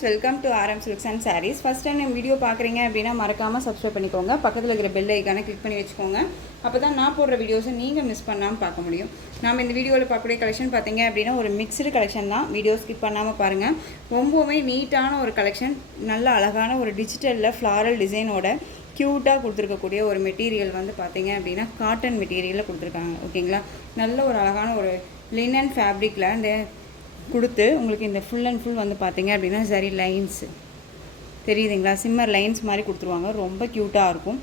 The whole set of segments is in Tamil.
friends, welcome to RM Silks and Sarees. First time இந்த வீடியோ பார்க்குறீங்க அப்படின்னா மறக்காமல் சப்ஸ்கிரைப் பண்ணிக்கோங்க. பக்கத்தில் இருக்கிற பெல் ஐக்கானை கிளிக் பண்ணி வச்சுக்கோங்க. அப்போ தான் நான் போடுற வீடியோஸை நீங்கள் மிஸ் பண்ணாமல் பார்க்க முடியும். நாம் இந்த வீடியோவில் பார்க்கக்கூடிய கலெக்ஷன் பார்த்தீங்க அப்படின்னா ஒரு மிக்ஸ்டு கலெக்ஷன் தான். வீடியோ ஸ்கிப் பண்ணாமல் பாருங்கள். ரொம்பவுமே நீட்டான ஒரு கலெக்ஷன், நல்ல அழகான ஒரு டிஜிட்டலில் ஃப்ளாரல் டிசைனோட க்யூட்டாக கொடுத்துருக்கக்கூடிய ஒரு மெட்டீரியல் வந்து பார்த்தீங்க அப்படின்னா காட்டன் மெட்டீரியலில் கொடுத்துருக்காங்க. ஓகேங்களா, நல்ல ஒரு அழகான ஒரு லினன் ஃபேப்ரிக்கில் இந்த கொடுத்து உங்களுக்கு இந்த ஃபுல் அண்ட் ஃபுல் வந்து பார்த்தீங்க அப்படின்னா சரி லைன்ஸ் தெரியுதுங்களா, சிம்மர் லைன்ஸ் மாதிரி கொடுத்துருவாங்க. ரொம்ப க்யூட்டாக இருக்கும்.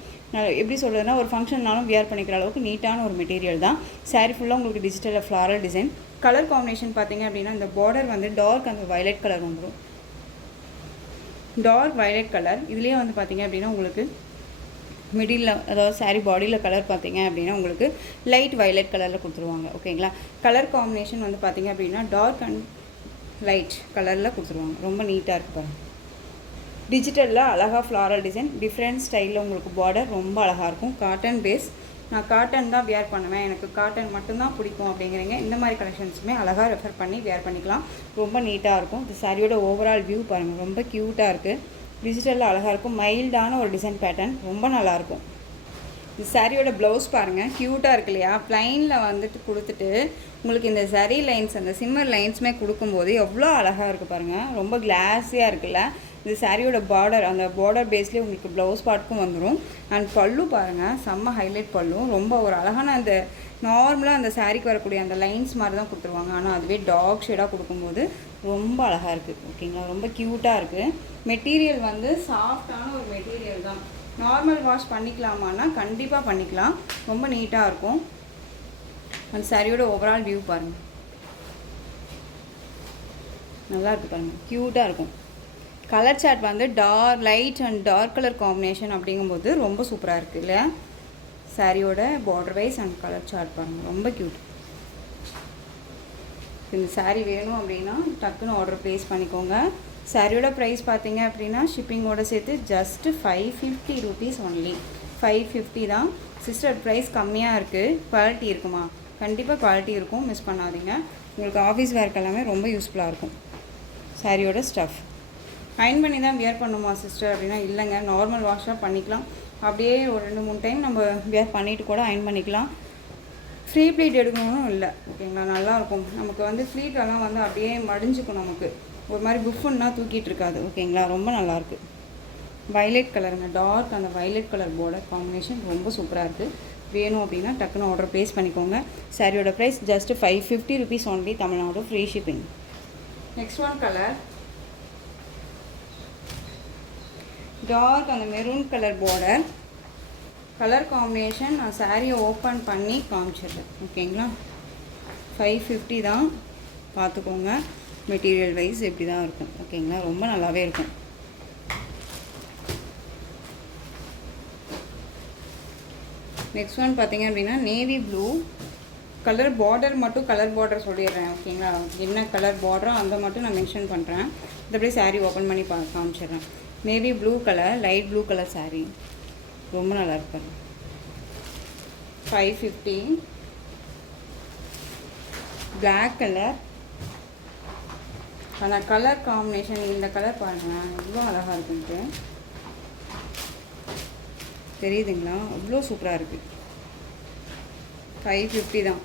எப்படி சொல்கிறதுனா ஒரு ஃபங்க்ஷன்னாலும் வியர் பண்ணிக்கிற அளவுக்கு நீட்டான ஒரு மெட்டீரியல் தான். சாரீ ஃபுல்லாக உங்களுக்கு டிஜிட்டலில் ஃப்ளாரல் டிசைன். கலர் காம்பினேஷன் பார்த்தீங்க அப்படின்னா இந்த பார்டர் வந்து டார்க் அந்த வயலட் கலர் வந்துடும். டார்க் வயலட் கலர் இதுலேயே வந்து பார்த்தீங்க அப்படின்னா உங்களுக்கு மிடில் அதாவது சாரீ பாடியில் கலர் பார்த்தீங்க அப்படின்னா உங்களுக்கு லைட் வயலட் கலரில் கொடுத்துருவாங்க. ஓகேங்களா, கலர் காம்பினேஷன் வந்து பார்த்தீங்க அப்படின்னா டார்க் அண்ட் லைட் கலரில் கொடுத்துருவாங்க. ரொம்ப நீட்டாக இருக்குது பாருங்கள். டிஜிட்டலில் அழகாக ஃப்ளாரல் டிசைன், டிஃப்ரெண்ட் ஸ்டைலில் உங்களுக்கு பார்டர் ரொம்ப அழகாக இருக்கும். Cotton base. நான் காட்டன் தான் வியர் பண்ணுவேன், எனக்கு காட்டன் மட்டும்தான் பிடிக்கும் அப்படிங்கிறீங்க இந்த மாதிரி கலெக்ஷன்ஸுமே அழகாக ரெஃபர் பண்ணி வியர் பண்ணிக்கலாம். ரொம்ப நீட்டாக இருக்கும். இந்த சாரியோட ஓவரால் வியூ பாருங்கள், ரொம்ப க்யூட்டாக இருக்குது. டிஜிட்டலில் அழகாக இருக்கும். மைல்டான ஒரு டிசைன் பேட்டர்ன், ரொம்ப நல்லாயிருக்கும். இந்த சாரியோட ப்ளவுஸ் பாருங்கள், க்யூட்டாக இருக்கு இல்லையா. ப்ளைனில் வந்துட்டு கொடுத்துட்டு உங்களுக்கு இந்த சரி லைன்ஸ் அந்த சிம்மர் லைன்ஸுமே கொடுக்கும்போது எவ்வளோ அழகாக இருக்குது பாருங்கள். ரொம்ப கிளாஸியாக இருக்குல்ல. இந்த சாரியோட பார்டர், அந்த பார்டர் பேஸ்லேயே உங்களுக்கு ப்ளவுஸ் பார்ட்டுக்கும் வந்துடும். அண்ட் பல்லு பாருங்கள், செம்ம ஹைலைட் பல்லு. ரொம்ப ஒரு அழகான அந்த நார்மலாக அந்த சாரிக்கு வரக்கூடிய அந்த லைன்ஸ் மாதிரி தான் கொடுத்துருவாங்க. ஆனால் அதுவே டார்க் ஷேடாக கொடுக்கும்போது ரொம்ப அழகாக இருக்குது. ஓகேங்களா, ரொம்ப க்யூட்டாக இருக்குது. மெட்டீரியல் வந்து சாஃப்டான ஒரு மெட்டீரியல் தான். நார்மல் வாஷ் பண்ணிக்கலாமான்னா கண்டிப்பாக பண்ணிக்கலாம். ரொம்ப நீட்டாக இருக்கும். அந்த சாரியோட ஓவரால் வியூ பாருங்கள், நல்லா இருக்குது பாருங்கள், க்யூட்டாக இருக்கும். கலர் சார்ட் வந்து light and dark colour combination அப்படிங்கும்போது ரொம்ப சூப்பராக இருக்குது இல்லையா. சாரியோட border wise and colour chart பாருங்கள், ரொம்ப க்யூட். இந்த சாரீ வேணும் அப்படின்னா டக்குன்னு ஆர்டர் ப்ளேஸ் பண்ணிக்கோங்க. சாரியோட ப்ரைஸ் பார்த்தீங்க அப்படின்னா ஷிப்பிங்கோடு சேர்த்து ஜஸ்ட்டு 550 rupees ஒன்லி. 550 தான் சிஸ்டர். ப்ரைஸ் கம்மியாக இருக்குது. குவாலிட்டி இருக்குமா? கண்டிப்பாக குவாலிட்டி இருக்கும், மிஸ் பண்ணாதீங்க. உங்களுக்கு ஆஃபீஸ் வேர்க்கு எல்லாமே ரொம்ப யூஸ்ஃபுல்லாக இருக்கும். சாரியோட ஸ்டஃப் அயன் பண்ணி தான் வியர் பண்ணுமா சிஸ்டர் அப்படின்னா இல்லைங்க, நார்மல் வாஷாக பண்ணிக்கலாம். அப்படியே ஒரு 2-3 டைம் நம்ம வியர் பண்ணிவிட்டு கூட அயன் பண்ணிக்கலாம். ஃப்ரீ ப்ளீட் எடுக்கணும்னு இல்லை. ஓகேங்களா, நல்லாயிருக்கும். நமக்கு வந்து ஃப்ளீட்டெல்லாம் வந்து அப்படியே மடிஞ்சுக்கும். நமக்கு ஒரு மாதிரி புஃபுன்னா தூக்கிட்டு இருக்காது. ஓகேங்களா, ரொம்ப நல்லாயிருக்கு. வயலட் கலருங்க, டார்க் அந்த வயலட் கலர் பார்டர் காம்பினேஷன் ரொம்ப சூப்பராக இருக்குது. வேணும் அப்படின்னா டக்குன்னு ஆர்டர் ப்ளேஸ் பண்ணிக்கோங்க. சாரியோட price just 550 rupees only, Tamil Nadu, free shipping. Next one colour dark அந்த maroon colour border. Colour combination நான் சாரியை ஓப்பன் பண்ணி காமிச்சிடுறேன். ஓகேங்களா, 550 தான், பார்த்துக்கோங்க. மெட்டீரியல் வைஸ் எப்படி தான் இருக்கும். ஓகேங்களா, ரொம்ப நல்லாவே இருக்கும். நெக்ஸ்ட் ஒன் பார்த்தீங்க அப்படின்னா நேவி ப்ளூ கலர் பார்டர். மட்டும் கலர் பார்டர் சொல்லிடுறேன். ஓகேங்களா, என்ன கலர் பார்டரோ அந்த மட்டும் நான் மென்ஷன் பண்ணுறேன். இதை சாரீ ஓப்பன் பண்ணி காமிச்சிடுறேன். Navy blue colour, light blue colour sari, ரொம்ப நல்லா இருப்பாரு. 550. Black colour. ஆனால் கலர் காம்பினேஷன் இந்த கலர் பாருங்கள், எவ்வளோ அழகாக இருக்குன்ட்டு தெரியுதுங்களா, அவ்வளோ சூப்பராக இருக்குது. 550 தான்,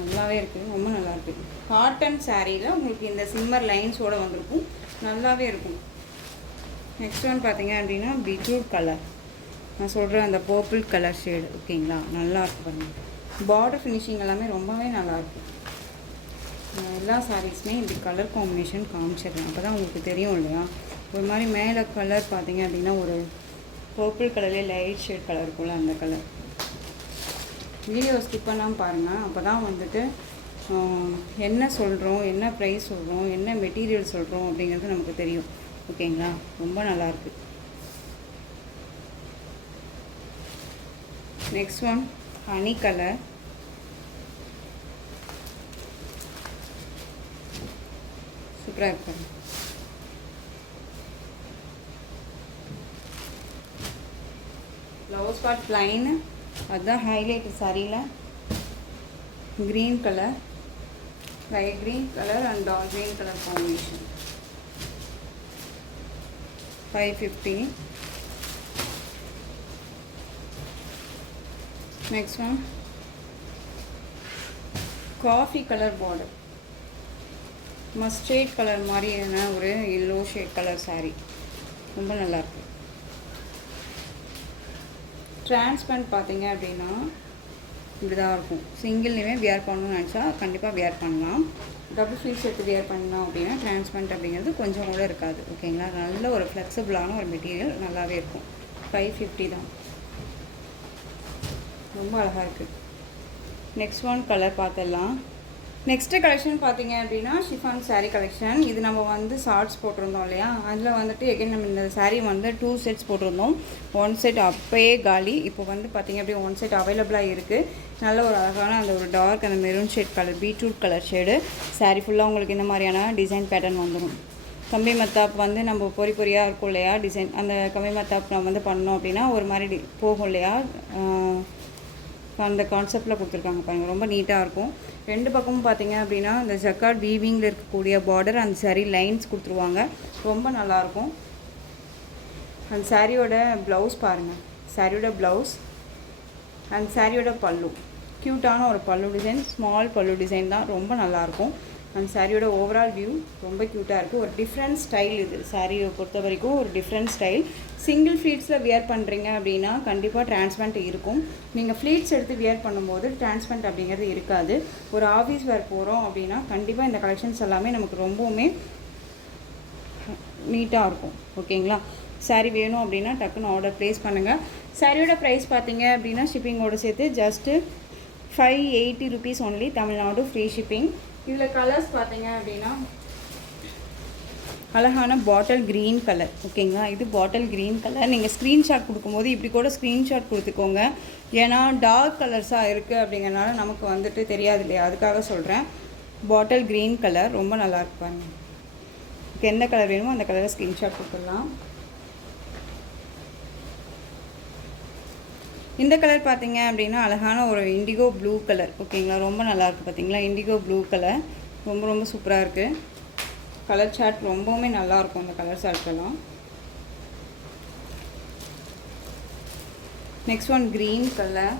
நல்லாவே இருக்குது, ரொம்ப நல்லா இருக்குது. காட்டன் சாரியில் உங்களுக்கு இந்த சிம்மர் லைன்ஸோடு வந்திருக்கும், நல்லாவே இருக்கும். நெக்ஸ்ட் ஒன் பார்த்தீங்க அப்படின்னா பீட்ரூட் கலர். நான் சொல்கிறேன் அந்த பர்பிள் கலர் ஷேடு. ஓகேங்களா, நல்லா இருக்குது பாருங்கள். பார்டர் ஃபினிஷிங் எல்லாமே ரொம்பவே நல்லாயிருக்கும். எல்லா சாரீஸுமே இந்த கலர் காம்பினேஷன் காமிச்சிடுறேன், அப்போ தான் உங்களுக்கு தெரியும் இல்லையா. ஒரு மாதிரி மேலே கலர் பார்த்தீங்க அப்படின்னா ஒரு பர்பிள் கலர்லேயே லைட் ஷேட் கலர் இருக்கும்ல, அந்த கலர். வீடியோ ஸ்கிப் பண்ணாமல் பாருங்கள், அப்போ தான் வந்துட்டு என்ன சொல்கிறோம், என்ன ப்ரைஸ் சொல்கிறோம், என்ன மெட்டீரியல் சொல்கிறோம் அப்படிங்கிறது நமக்கு தெரியும். ஓகேங்களா, ரொம்ப நல்லாயிருக்கு. Next one honey colour. சூப்பராக இருக்கு. ப்ளவுஸ் பார்ட் ப்ளைன், அதுதான் ஹைலைட் சாரியில். Green colour light green colour and dark green colour combination. 550. Next one coffee colour border, mustard colour மாதிரியான ஒரு எல்லோ ஷேட் கலர் saree. ரொம்ப நல்லாயிருக்கு. டிரான்ஸ்பரண்ட் பார்த்தீங்க அப்படின்னா இப்படி தான் இருக்கும். சிங்கிள்லேயுமே வியர் பண்ணணும்னு நினச்சா கண்டிப்பாக வியர் பண்ணலாம். டபுள் ஃபீல்ஸ் எடுத்து வியர் பண்ணலாம் அப்படின்னா டிரான்ஸ்பரண்ட் அப்படிங்கிறது கொஞ்சம் கூட இருக்காது. ஓகேங்களா, நல்ல ஒரு ஃப்ளெக்சிபிளான ஒரு மெட்டீரியல், நல்லாவே இருக்கும். 550 தான். ரொம்ப அழகாக இருக்குது. நெக்ஸ்ட் ஒன் கலர் பார்த்துடலாம். நெக்ஸ்ட்டு கலெக்ஷன் பார்த்தீங்க அப்படின்னா ஷிஃபான் saree கலெக்ஷன். இது நம்ம வந்து ஷார்ட்ஸ் போட்டிருந்தோம் இல்லையா, அதில் வந்துட்டு எகைன் நம்ம இந்த saree வந்து 2 செட்ஸ் போட்டிருந்தோம். 1 செட் அப்பயே காலி. இப்போ வந்து பார்த்திங்க அப்படியே 1 செட் அவைலபிளாக இருக்குது. நல்ல ஒரு அழகான அந்த ஒரு டார்க் அந்த maroon shade colour, beetroot colour shade saree ஃபுல்லாக உங்களுக்கு இந்த மாதிரியான டிசைன் பேட்டர்ன் வந்துடும். கம்பி மத்தாப் வந்து நம்ம பொறியாக இருக்கும் இல்லையா டிசைன், அந்த கம்பி மத்தாப் நம்ம வந்து பண்ணோம் அப்படின்னா ஒரு மாதிரி போகும் இல்லையா, அந்த கான்செப்டில் கொடுத்துருக்காங்க பாருங்கள். ரொம்ப நீட்டாக இருக்கும். ரெண்டு பக்கமும் பார்த்தீங்க அப்படின்னா இந்த ஜக்கார்ட் வீவிங்கில் இருக்கக்கூடிய பார்டர் அந்த saree லைன்ஸ் கொடுத்துருவாங்க. ரொம்ப நல்லாயிருக்கும். அந்த சாரியோட ப்ளவுஸ் பாருங்கள், சாரியோட ப்ளவுஸ் அண்ட் சாரியோட பல்லு, க்யூட்டான ஒரு பல்லு டிசைன், ஸ்மால் பல்லு டிசைன் தான். ரொம்ப நல்லாயிருக்கும். அந்த சாரியோட ஓவரால் வியூ ரொம்ப க்யூட்டாக இருக்குது. ஒரு டிஃப்ரெண்ட் ஸ்டைல் இது. சாரியை பொறுத்த வரைக்கும் ஒரு டிஃப்ரெண்ட் ஸ்டைல். சிங்கிள் ஃப்ளீட்ஸில் வியர் பண்ணுறீங்க அப்படின்னா கண்டிப்பாக டிரான்ஸ்பரண்ட் இருக்கும். நீங்கள் ஃப்ளீட்ஸ் எடுத்து வியர் பண்ணும்போது டிரான்ஸ்பரண்ட் அப்படிங்கிறது இருக்காது. ஒரு ஆஃபீஸ் வேர் போகிறோம் அப்படின்னா கண்டிப்பாக இந்த கலெக்ஷன்ஸ் எல்லாமே நமக்கு ரொம்பவுமே நீட்டாக இருக்கும். ஓகேங்களா, சாரீ வேணும் அப்படின்னா டக்குன்னு ஆர்டர் ப்ளேஸ் பண்ணுங்கள். சாரியோட ப்ரைஸ் பார்த்தீங்க அப்படின்னா ஷிப்பிங்கோடு சேர்த்து just 580 rupees only, Tamil Nadu free shipping. இதில் கலர்ஸ் பார்த்தீங்க அப்படின்னா அழகான பாட்டில் க்ரீன் கலர். ஓகேங்களா, இது பாட்டில் க்ரீன் கலர். நீங்கள் ஸ்க்ரீன்ஷாட் கொடுக்கும்போது இப்படி கூட ஸ்க்ரீன்ஷாட் கொடுத்துக்கோங்க. ஏன்னா டார்க் கலர்ஸாக இருக்குது அப்படிங்கிறனால நமக்கு வந்துட்டு தெரியாது இல்லையா, அதுக்காக சொல்கிறேன். பாட்டில் க்ரீன் கலர் ரொம்ப நல்லா இருப்பாங்க. எந்த கலர் வேணுமோ அந்த கலரை ஸ்க்ரீன்ஷாட் கொடுத்துடலாம். இந்த கலர் பார்த்தீங்க அப்படின்னா அழகான ஒரு இண்டிகோ ப்ளூ கலர். ஓகேங்களா, ரொம்ப நல்லாயிருக்கு. பார்த்தீங்களா, இண்டிகோ ப்ளூ கலர் ரொம்ப ரொம்ப சூப்பராக இருக்குது. கலர் சார்ட் ரொம்பவுமே நல்லாயிருக்கும் அந்த கலர் சார்ட்லாம். Next one green colour.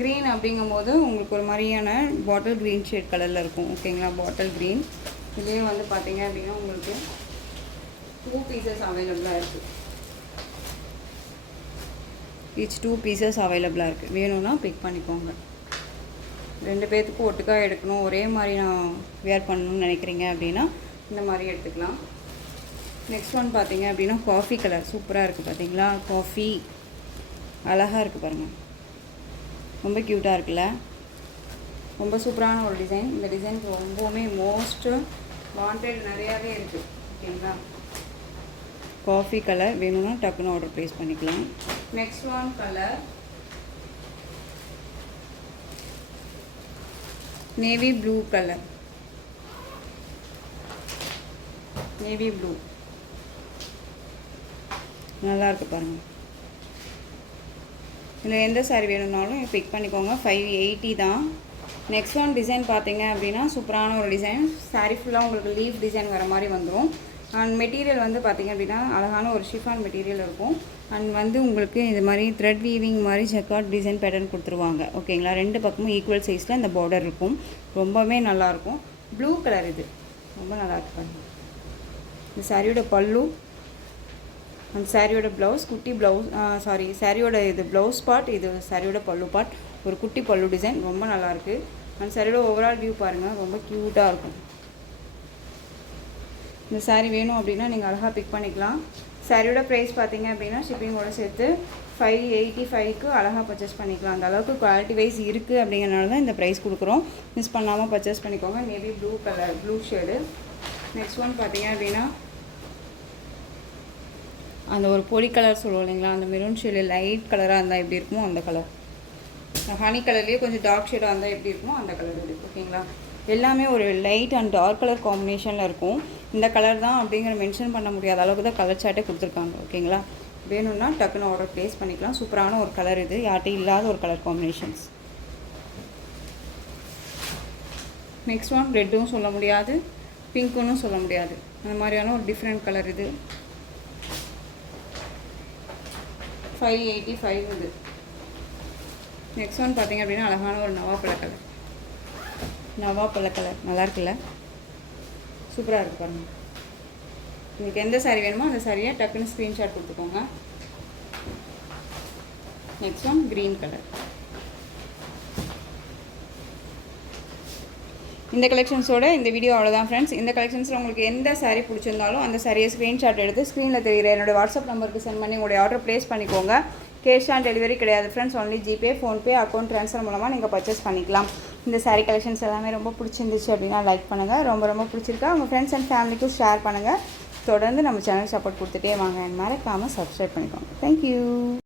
Green அப்படிங்கும்போது உங்களுக்கு ஒரு மாதிரியான பாட்டில் க்ரீன் ஷேட் கலரில் இருக்கும். ஓகேங்களா, பாட்டில் க்ரீன். இதே வந்து பார்த்தீங்க அப்படின்னா உங்களுக்கு 2 பீசஸ் அவைலபிளாக இருக்குது. ஈச் 2 பீசஸ் அவைலபிளாக இருக்குது. வேணும்னா பிக் பண்ணிக்கோங்க. 2 பேர்த்துக்கும் ஒட்டுக்காக எடுக்கணும், ஒரே மாதிரி நான் வேர் பண்ணணும்னு நினைக்கிறீங்க அப்படின்னா இந்த மாதிரி எடுத்துக்கலாம். நெக்ஸ்ட் ஒன் பார்த்தீங்க அப்படின்னா காஃபி கலர் சூப்பராக இருக்குது. பார்த்தீங்களா, காஃபி அழகாக இருக்குது பாருங்கள். ரொம்ப க்யூட்டாக இருக்குல்ல, ரொம்ப சூப்பரான ஒரு டிசைன். இந்த டிசைன் ரொம்பவுமே மோஸ்ட் வாண்டட் நிறையாவே இருக்குது. ஓகேங்களா, காஃபி கலர் வேணும்னா டக்குன்னு ஆர்டர் ப்ளேஸ் பண்ணிக்கலாம். Next one colour navy blue colour. Navy blue நல்லாயிருக்கு பாருங்கள். இதில் எந்த சாரீ வேணும்னாலும் பிக் பண்ணிக்கோங்க. 580 தான். நெக்ஸ்ட் ஒன் டிசைன் பார்த்தீங்க அப்படின்னா சூப்பரான ஒரு டிசைன். சாரீ ஃபுல்லாக உங்களுக்கு லீஃப் டிசைன் வர மாதிரி வந்துடும். அண்ட் மெட்டீரியல் வந்து பார்த்திங்க அப்படின்னா அழகான ஒரு ஷிஃபான் மெட்டீரியல் இருக்கும். அண்ட் வந்து உங்களுக்கு இது மாதிரி த்ரெட் வீவிங் மாதிரி ஜக்கார்ட் டிசைன் பேட்டர்ன் கொடுத்துருவாங்க. ஓகேங்களா, 2 பக்கமும் ஈக்குவல் சைஸில் இந்த பார்டர் இருக்கும். ரொம்பவே நல்லாயிருக்கும். ப்ளூ கலர் இது ரொம்ப நல்லாயிருக்கு பாருங்கள். இந்த சாரியோட பல்லு அந்த சாரியோட ப்ளவுஸ், குட்டி ப்ளவுஸ், சாரியோட இது ப்ளவுஸ் பார்ட், இது சாரியோட பல்லு பார்ட். ஒரு குட்டி பல்லு டிசைன் ரொம்ப நல்லாயிருக்கு. அந்த சாரியோட ஓவரால் வியூ பாருங்கள், ரொம்ப க்யூட்டாக இருக்கும். இந்த சாரீ வேணும் அப்படின்னா நீங்கள் அழகாக பிக் பண்ணிக்கலாம். சாரியோட ப்ரைஸ் பார்த்தீங்க அப்படின்னா ஷிப்பிங்கோட சேர்த்து 585க்கு அழகாக பர்ச்சேஸ் பண்ணிக்கலாம். அந்த அளவுக்கு குவாலிட்டி வைஸ் இருக்குது அப்படிங்கிறனால தான் இந்த ப்ரைஸ் கொடுக்குறோம். மிஸ் பண்ணாமல் பர்ச்சேஸ் பண்ணிக்கோங்க. Navy blue colour, blue shade. Next one பார்த்தீங்க அப்படின்னா அந்த ஒரு பொடி கலர் சொல்லுவோம் இல்லைங்களா, அந்த மெரூன் ஷேடு லைட் கலராக இருந்தால் எப்படி இருக்குமோ அந்த கலர். ஹனி கலர்லேயே கொஞ்சம் டார்க் ஷேடாக இருந்தால் எப்படி இருக்குமோ அந்த கலர் இது. ஓகேங்களா, எல்லாமே ஒரு லைட் அண்ட் டார்க் கலர் காம்பினேஷனில் இருக்கும். இந்த கலர் தான் அப்படிங்கிற மென்ஷன் பண்ண முடியாத அளவுக்கு தான் கலர் சார்ட்டே கொடுத்துருக்காங்க. ஓகேங்களா, வேணும்னா டக்குன்னு ஆர்டர் ப்ளேஸ் பண்ணிக்கலாம். சூப்பரான ஒரு கலர் இது, யார்ட்டையும் இல்லாத ஒரு கலர் காம்பினேஷன்ஸ். நெக்ஸ்ட் ஒன் ரெட்டும் சொல்ல முடியாது, பிங்க்குன்னு சொல்ல முடியாது, அந்த மாதிரியான ஒரு டிஃப்ரெண்ட் கலர் இது. 585 இது. நெக்ஸ்ட் ஒன் பார்த்தீங்க அப்படின்னா அழகான ஒரு நவாப்பழ கலர். நவாப்பழ கலர் நல்லா இருக்குல்ல, சூப்பராக இருக்குது பாருங்கள். உங்களுக்கு எந்த சாரீ வேணுமோ அந்த சாரியை டக்குன்னு ஸ்க்ரீன்ஷாட் கொடுத்துக்கோங்க. Next one green colour. இந்த கலெக்ஷன்ஸோட இந்த வீடியோ அவ்வளோதான் ஃப்ரெண்ட்ஸ். இந்த கலெக்ஷன்ஸில் உங்களுக்கு எந்த சாரீ பிடிச்சிருந்தாலும் அந்த சாரியை ஸ்க்ரீன்ஷாட் எடுத்து ஸ்க்ரீனில் தெரிகிற என்னோடய வாட்ஸ்அப் நம்பருக்கு சென்ட் பண்ணி உங்களுடைய ஆர்டர் ப்ளேஸ் பண்ணிக்கோங்க. கேஷ் ஆன் டெலிவரி கிடையாது friends, only GPay, PhonePe, account transfer மூலமாக நீங்கள் பர்ச்சேஸ் பண்ணிக்கலாம். இந்த சாரீ கலெக்ஷன்ஸ் எல்லாமே ரொம்ப பிடிச்சிருந்துச்சு அப்படின்னா லைக் பண்ணுங்கள். ரொம்ப பிடிச்சிருக்கா உங்கள் ஃப்ரெண்ட்ஸ் அண்ட் ஃபேமிலிக்கும் ஷேர் பண்ணுங்கள். தொடர்ந்து நம்ம சேனல் சப்போர்ட் கொடுத்துட்டே வாங்க. மறக்காமல் சப்ஸ்கிரைப் பண்ணிக்கோங்க. தேங்க்யூ.